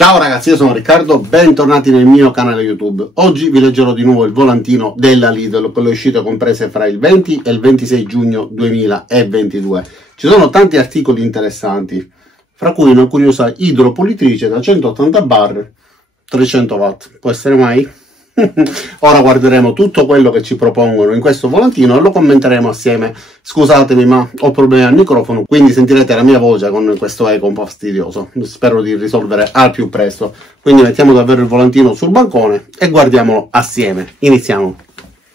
Ciao ragazzi, io sono Riccardo, bentornati nel mio canale YouTube. Oggi vi leggerò di nuovo il volantino della Lidl con le uscite comprese fra il 20 e il 26 giugno 2022. Ci sono tanti articoli interessanti, fra cui una curiosa idropulitrice da 180 bar, 300 watt. Può essere mai? Ora guarderemo tutto quello che ci propongono in questo volantino e lo commenteremo assieme. Scusatemi, ma ho problemi al microfono, quindi sentirete la mia voce con questo eco un po' fastidioso. Spero di risolvere al più presto. Quindi mettiamo davvero il volantino sul bancone e guardiamolo assieme. Iniziamo.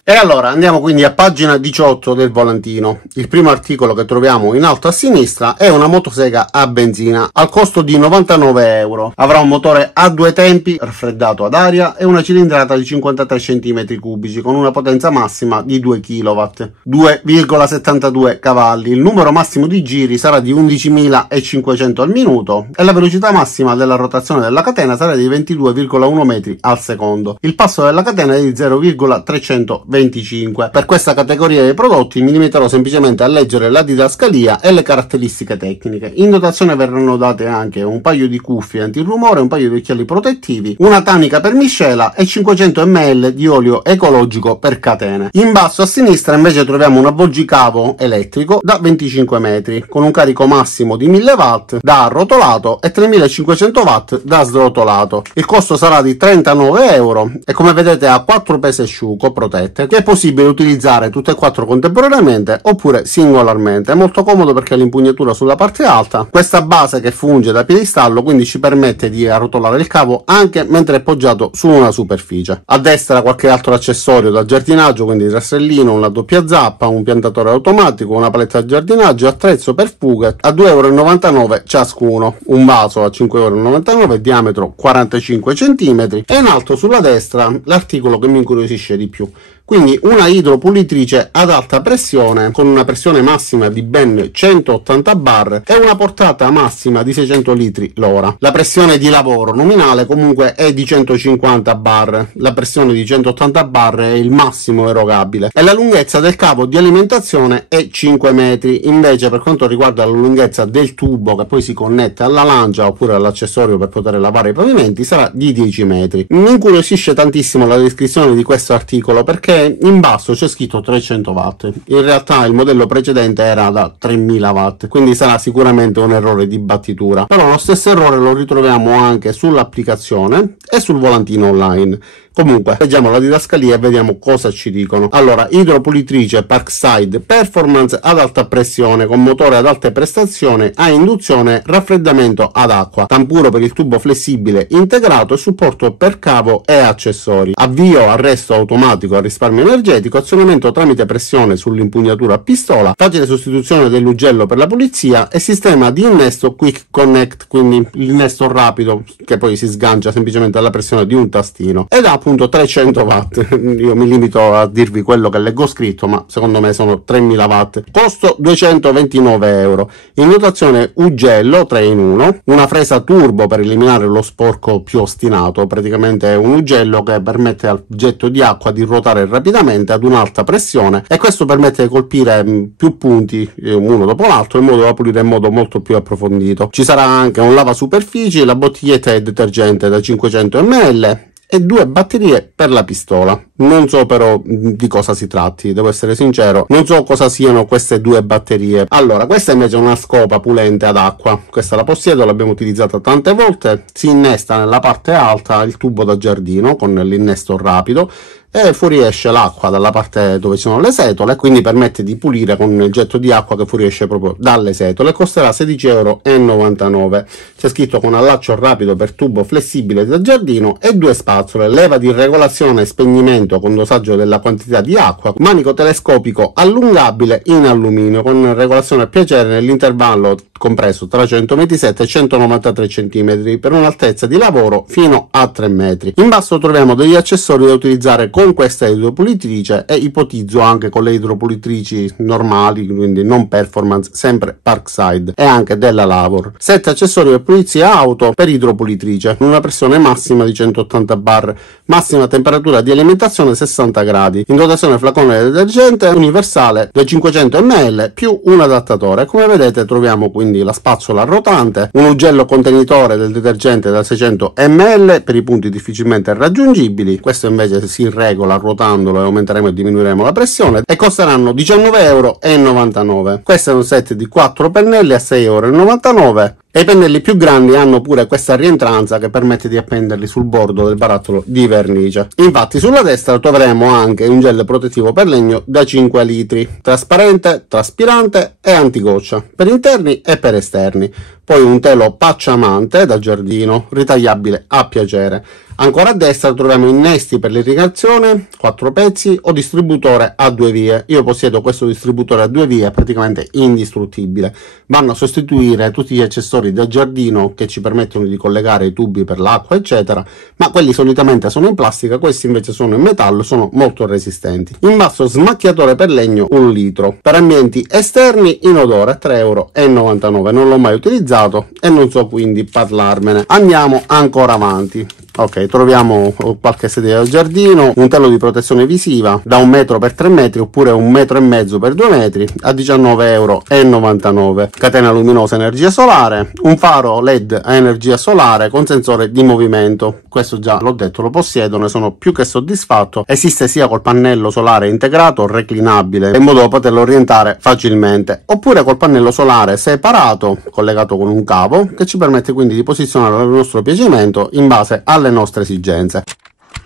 E allora andiamo quindi a pagina 18 del volantino. Il primo articolo che troviamo in alto a sinistra è una motosega a benzina al costo di 99 euro. Avrà un motore a due tempi raffreddato ad aria e una cilindrata di 53 cm3 con una potenza massima di 2 kW, 2,72 cavalli. Il numero massimo di giri sarà di 11.500 al minuto e la velocità massima della rotazione della catena sarà di 22,1 metri al secondo. Il passo della catena è di 0,325. Per questa categoria di prodotti mi limiterò semplicemente a leggere la didascalia e le caratteristiche tecniche. In dotazione verranno date anche un paio di cuffie antirumore, un paio di occhiali protettivi, una tanica per miscela e 500 ml di olio ecologico per catene. In basso a sinistra invece troviamo un avvolgicavo elettrico da 25 metri con un carico massimo di 1000 watt da arrotolato e 3500 watt da srotolato. Il costo sarà di 39 euro e come vedete ha 4 pese asciugo protette che è possibile utilizzare tutte e quattro contemporaneamente oppure singolarmente. È molto comodo perché ha l'impugnatura sulla parte alta, questa base che funge da piedistallo, quindi ci permette di arrotolare il cavo anche mentre è poggiato su una superficie. A destra qualche altro accessorio da giardinaggio, quindi il rastrellino, una doppia zappa, un piantatore automatico, una paletta da giardinaggio, attrezzo per fughe a 2,99 euro ciascuno, un vaso a 5,99 euro, diametro 45 cm e in alto sulla destra l'articolo che mi incuriosisce di più. Quindi una idropulitrice ad alta pressione con una pressione massima di ben 180 bar e una portata massima di 600 litri l'ora. La pressione di lavoro nominale comunque è di 150 bar, la pressione di 180 bar è il massimo erogabile e la lunghezza del cavo di alimentazione è 5 metri. Invece per quanto riguarda la lunghezza del tubo che poi si connette alla lancia oppure all'accessorio per poter lavare i pavimenti sarà di 10 metri. Mi incuriosisce tantissimo la descrizione di questo articolo perché in basso c'è scritto 300 watt, in realtà il modello precedente era da 3000 watt, quindi sarà sicuramente un errore di battitura, però lo stesso errore lo ritroviamo anche sull'applicazione e sul volantino online. Comunque, leggiamo la didascalia e vediamo cosa ci dicono. Allora, idropulitrice Parkside Performance ad alta pressione con motore ad alte prestazioni a induzione, raffreddamento ad acqua, tampuro per il tubo flessibile integrato e supporto per cavo e accessori, avvio arresto automatico a risparmio energetico, azionamento tramite pressione sull'impugnatura a pistola, facile sostituzione dell'ugello per la pulizia e sistema di innesto Quick Connect, quindi l'innesto rapido che poi si sgancia semplicemente alla pressione di un tastino ed ha appunto 300 watt. Io mi limito a dirvi quello che leggo scritto, ma secondo me sono 3000 watt. Costo 229 euro. In dotazione ugello 3 in 1, una fresa turbo per eliminare lo sporco più ostinato, praticamente è un ugello che permette al getto di acqua di ruotare rapidamente ad un'alta pressione e questo permette di colpire più punti uno dopo l'altro in modo da pulire in modo molto più approfondito. Ci sarà anche un lavasuperfici, la bottiglietta di detergente da 500 ml e 2 batterie per la pistola. Non so però di cosa si tratti, devo essere sincero, non so cosa siano queste 2 batterie. Allora, questa invece è una scopa pulente ad acqua, questa la possiedo, l'abbiamo utilizzata tante volte. Si innesta nella parte alta il tubo da giardino con l'innesto rapido e fuoriesce l'acqua dalla parte dove ci sono le setole, quindi permette di pulire con il getto di acqua che fuoriesce proprio dalle setole. Costerà 16,99 euro. C'è scritto con allaccio rapido per tubo flessibile da giardino e 2 spazzole, leva di regolazione e spegnimento con dosaggio della quantità di acqua, manico telescopico allungabile in alluminio con regolazione a piacere nell'intervallo compreso tra 127 e 193 cm per un'altezza di lavoro fino a 3 metri. In basso troviamo degli accessori da utilizzare con con questa idropulitrice e ipotizzo anche con le idropulitrici normali, quindi non performance, sempre Parkside, e anche della Lavor. 7 accessori per pulizia auto per idropulitrice, una pressione massima di 180 bar, massima temperatura di alimentazione 60 gradi, in dotazione flacone detergente universale da 500 ml più un adattatore. Come vedete troviamo quindi la spazzola rotante, un ugello contenitore del detergente da 600 ml per i punti difficilmente raggiungibili. Questo invece si regola ruotandolo e aumenteremo e diminuiremo la pressione, e costeranno 19,99 €. Questo è un set di 4 pennelli a 6,99 €. E i pennelli più grandi hanno pure questa rientranza che permette di appenderli sul bordo del barattolo di vernice. Infatti sulla destra troveremo anche un gel protettivo per legno da 5 litri, trasparente, traspirante e antigoccia, per interni e per esterni. Poi un telo pacciamante da giardino, ritagliabile a piacere. Ancora a destra troviamo innesti per l'irrigazione, 4 pezzi o distributore a 2 vie. Io possiedo questo distributore a 2 vie, praticamente indistruttibile. Vanno a sostituire tutti gli accessori da giardino che ci permettono di collegare i tubi per l'acqua, eccetera, ma quelli solitamente sono in plastica, questi invece sono in metallo, sono molto resistenti. In basso smacchiatore per legno 1 litro. Per ambienti esterni inodore 3,99 €. Non l'ho mai utilizzato e non so quindi parlarmene. Andiamo ancora avanti. Ok, troviamo qualche sedia da giardino, un telo di protezione visiva da 1 metro per 3 metri oppure 1,5 metri per 2 metri a 19,99 €. Catena luminosa energia solare, un faro LED a energia solare con sensore di movimento. Questo già l'ho detto, lo possiedo, ne sono più che soddisfatto. Esiste sia col pannello solare integrato reclinabile in modo da poterlo orientare facilmente, oppure col pannello solare separato collegato con un cavo che ci permette quindi di posizionarlo al nostro piacimento in base alle nostre esigenze.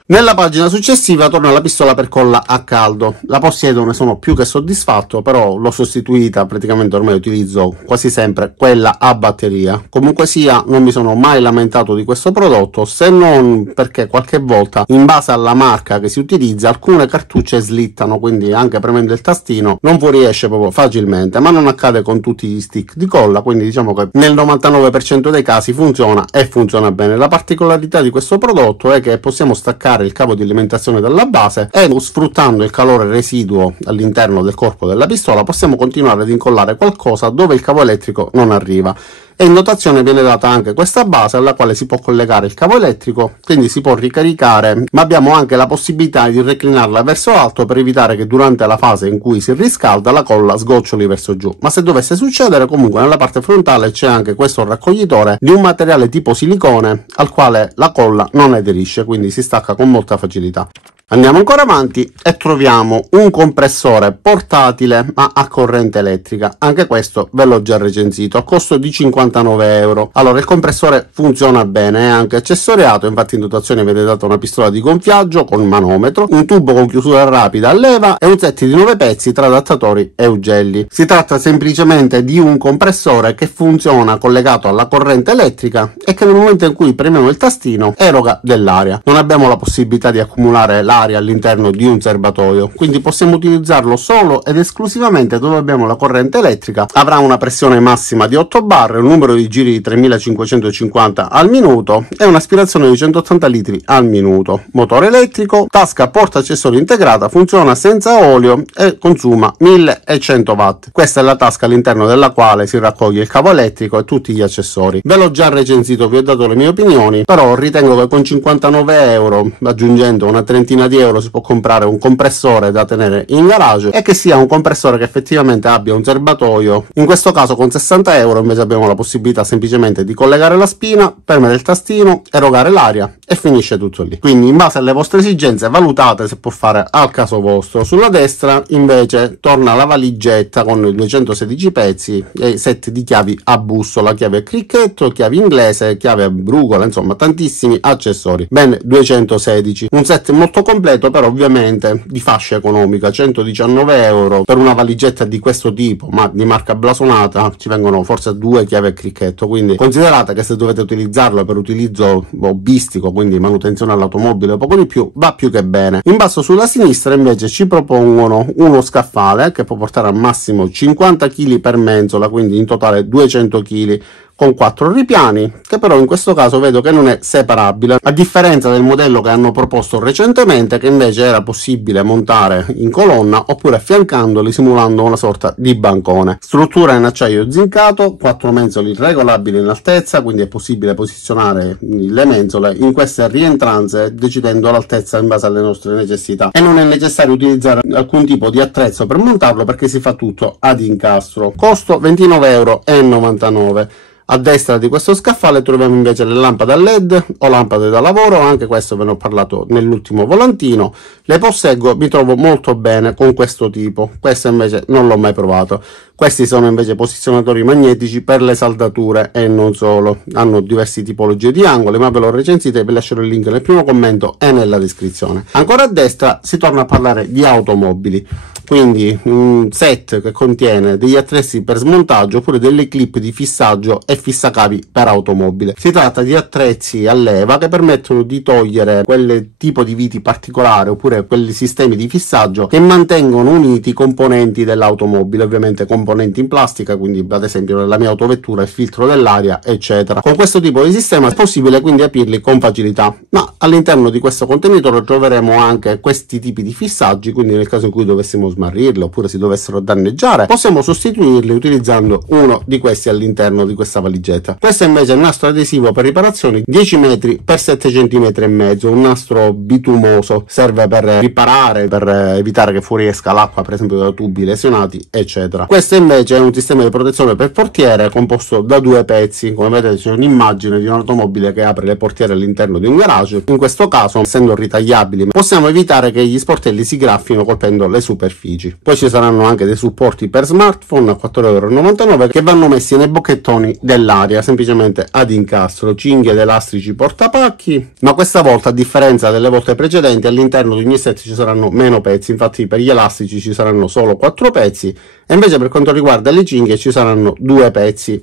Nella pagina successiva torna la pistola per colla a caldo. La possiedo, ne sono più che soddisfatto, però l'ho sostituita, praticamente ormai utilizzo quasi sempre quella a batteria. Comunque sia, non mi sono mai lamentato di questo prodotto, se non perché qualche volta, in base alla marca che si utilizza, alcune cartucce slittano, quindi anche premendo il tastino non fuoriesce proprio facilmente, ma non accade con tutti gli stick di colla, quindi diciamo che nel 99% dei casi funziona e funziona bene. La particolarità di questo prodotto è che possiamo staccare il cavo di alimentazione dalla base e, sfruttando il calore residuo all'interno del corpo della pistola, possiamo continuare ad incollare qualcosa dove il cavo elettrico non arriva. E in dotazione viene data anche questa base alla quale si può collegare il cavo elettrico, quindi si può ricaricare, ma abbiamo anche la possibilità di reclinarla verso l'alto per evitare che durante la fase in cui si riscalda la colla sgoccioli verso giù. Ma se dovesse succedere, comunque nella parte frontale c'è anche questo raccoglitore di un materiale tipo silicone al quale la colla non aderisce, quindi si stacca con molta facilità. Andiamo ancora avanti e troviamo un compressore portatile ma a corrente elettrica. Anche questo ve l'ho già recensito, a costo di 59 €. Allora, il compressore funziona bene, è anche accessoriato, infatti in dotazione viene data una pistola di gonfiaggio con manometro, un tubo con chiusura rapida a leva e un set di 9 pezzi tra adattatori e ugelli. Si tratta semplicemente di un compressore che funziona collegato alla corrente elettrica e che nel momento in cui premiamo il tastino eroga dell'aria. Non abbiamo la possibilità di accumulare l'aria all'interno di un serbatoio, quindi possiamo utilizzarlo solo ed esclusivamente dove abbiamo la corrente elettrica. Avrà una pressione massima di 8 bar, un numero di giri di 3550 al minuto e un'aspirazione di 180 litri al minuto. Motore elettrico, tasca porta accessori integrata, funziona senza olio e consuma 1100 watt. Questa è la tasca all'interno della quale si raccoglie il cavo elettrico e tutti gli accessori. Ve l'ho già recensito, vi ho dato le mie opinioni, però ritengo che con 59 €, aggiungendo una trentina di euro, si può comprare un compressore da tenere in garage e che sia un compressore che effettivamente abbia un serbatoio. In questo caso con 60 € invece abbiamo la possibilità semplicemente di collegare la spina, premere il tastino, erogare l'aria e finisce tutto lì. Quindi in base alle vostre esigenze valutate se può fare al caso vostro. Sulla destra invece torna la valigetta con i 216 pezzi e set di chiavi a bussola, chiave a cricchetto, chiavi inglese, chiave a brugola, insomma tantissimi accessori, ben 216. Un set molto completo, però ovviamente di fascia economica, 119 € per una valigetta di questo tipo, ma di marca blasonata ci vengono forse 2 chiavi a cricchetto, quindi considerate che se dovete utilizzarlo per utilizzo hobbistico, quindi manutenzione all'automobile o poco di più, va più che bene. In basso sulla sinistra invece ci propongono uno scaffale che può portare al massimo 50 kg per mensola, quindi in totale 200 kg. con 4 ripiani, che però in questo caso vedo che non è separabile, a differenza del modello che hanno proposto recentemente, che invece era possibile montare in colonna oppure affiancandoli simulando una sorta di bancone. Struttura in acciaio zincato, 4 mensole regolabili in altezza, quindi è possibile posizionare le mensole in queste rientranze decidendo l'altezza in base alle nostre necessità, e non è necessario utilizzare alcun tipo di attrezzo per montarlo perché si fa tutto ad incastro. Costo 29,99 €. A destra di questo scaffale troviamo invece le lampade a LED o lampade da lavoro, anche questo ve ne ho parlato nell'ultimo volantino. Le posseggo, mi trovo molto bene con questo tipo, questo invece non l'ho mai provato. Questi sono invece posizionatori magnetici per le saldature e non solo, hanno diverse tipologie di angoli, ma ve l'ho recensito e vi lascerò il link nel primo commento e nella descrizione. Ancora a destra si torna a parlare di automobili, quindi un set che contiene degli attrezzi per smontaggio oppure delle clip di fissaggio e fissacavi per automobile. Si tratta di attrezzi a leva che permettono di togliere quel tipo di viti particolari oppure quelli sistemi di fissaggio che mantengono uniti i componenti dell'automobile, ovviamente componenti in plastica, quindi ad esempio nella mia autovettura il filtro dell'aria eccetera. Con questo tipo di sistema è possibile quindi aprirli con facilità, ma all'interno di questo contenitore troveremo anche questi tipi di fissaggi, quindi nel caso in cui dovessimo smarrirli oppure si dovessero danneggiare possiamo sostituirli utilizzando uno di questi all'interno di questa valigetta. Questo invece è un nastro adesivo per riparazioni 10 metri per 7 cm e mezzo, un nastro bitumoso, serve per riparare, per evitare che fuoriesca l'acqua per esempio da tubi lesionati eccetera. Questo invece è un sistema di protezione per portiere composto da 2 pezzi, come vedete c'è un'immagine di un'automobile che apre le portiere all'interno di un garage. In questo caso, essendo ritagliabili, possiamo evitare che gli sportelli si graffino colpendo le superfici. Poi ci saranno anche dei supporti per smartphone a 4,99 € che vanno messi nei bocchettoni dell'aria, semplicemente ad incastro, cinghie ed elastici portapacchi, ma questa volta a differenza delle volte precedenti all'interno di ogni set ci saranno meno pezzi, infatti per gli elastici ci saranno solo 4 pezzi e invece per quanto riguarda le cinghie ci saranno 2 pezzi.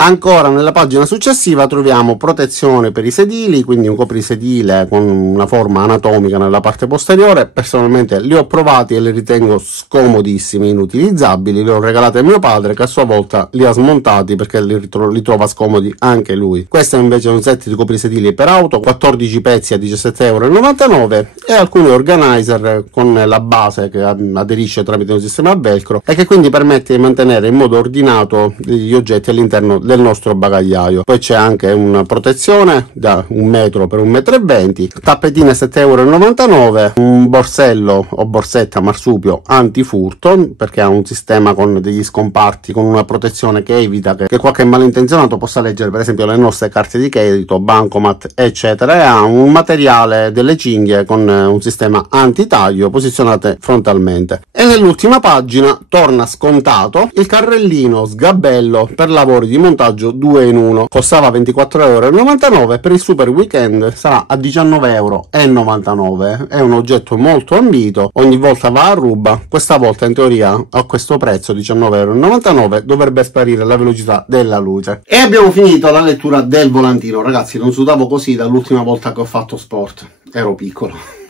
Ancora nella pagina successiva troviamo protezione per i sedili, quindi un coprisedile con una forma anatomica nella parte posteriore. Personalmente li ho provati e li ritengo scomodissimi, inutilizzabili. Li ho regalati a mio padre che a sua volta li ha smontati perché li trova scomodi anche lui. Questo è invece un set di coprisedili per auto, 14 pezzi a 17,99 € e alcuni organizer con la base che aderisce tramite un sistema a velcro e che quindi permette di mantenere in modo ordinato gli oggetti all'interno del nostro bagagliaio. Poi c'è anche una protezione da 1 metro per 1,20 m, tappetine 7,99 €, un borsello o borsetta marsupio antifurto perché ha un sistema con degli scomparti con una protezione che evita che qualche malintenzionato possa leggere per esempio le nostre carte di credito, bancomat eccetera, e ha un materiale delle cinghie con un sistema antitaglio posizionate frontalmente. E nell'ultima pagina torna scontato il carrellino sgabello per lavori di montaggio 2 in 1, costava 24,99 €, per il super weekend sarà a 19,99 €. È un oggetto molto ambito, ogni volta va a ruba, questa volta in teoria a questo prezzo 19,99 € dovrebbe sparire la velocità della luce. E abbiamo finito la lettura del volantino. Ragazzi, non sudavo così dall'ultima volta che ho fatto sport, ero piccolo.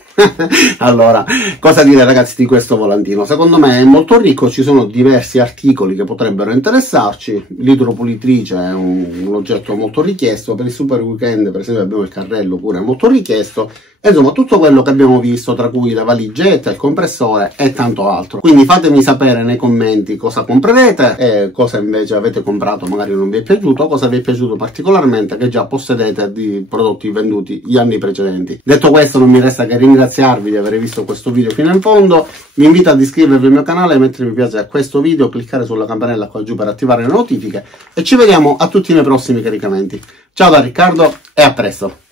Allora, cosa dire ragazzi di questo volantino? Secondo me è molto ricco, ci sono diversi articoli che potrebbero interessarci. L'idropulitrice è un oggetto molto richiesto, per il super weekend per esempio abbiamo il carrello pure molto richiesto, e insomma tutto quello che abbiamo visto, tra cui la valigetta, il compressore e tanto altro. Quindi fatemi sapere nei commenti cosa comprerete e cosa invece avete comprato magari non vi è piaciuto, cosa vi è piaciuto particolarmente che già possedete di prodotti venduti gli anni precedenti. Detto questo non mi resta che ringraziarvi di aver visto questo video fino in fondo, vi invito ad iscrivervi al mio canale e mettere mi piace a questo video, cliccare sulla campanella qua giù per attivare le notifiche e ci vediamo a tutti nei prossimi caricamenti. Ciao da Riccardo e a presto!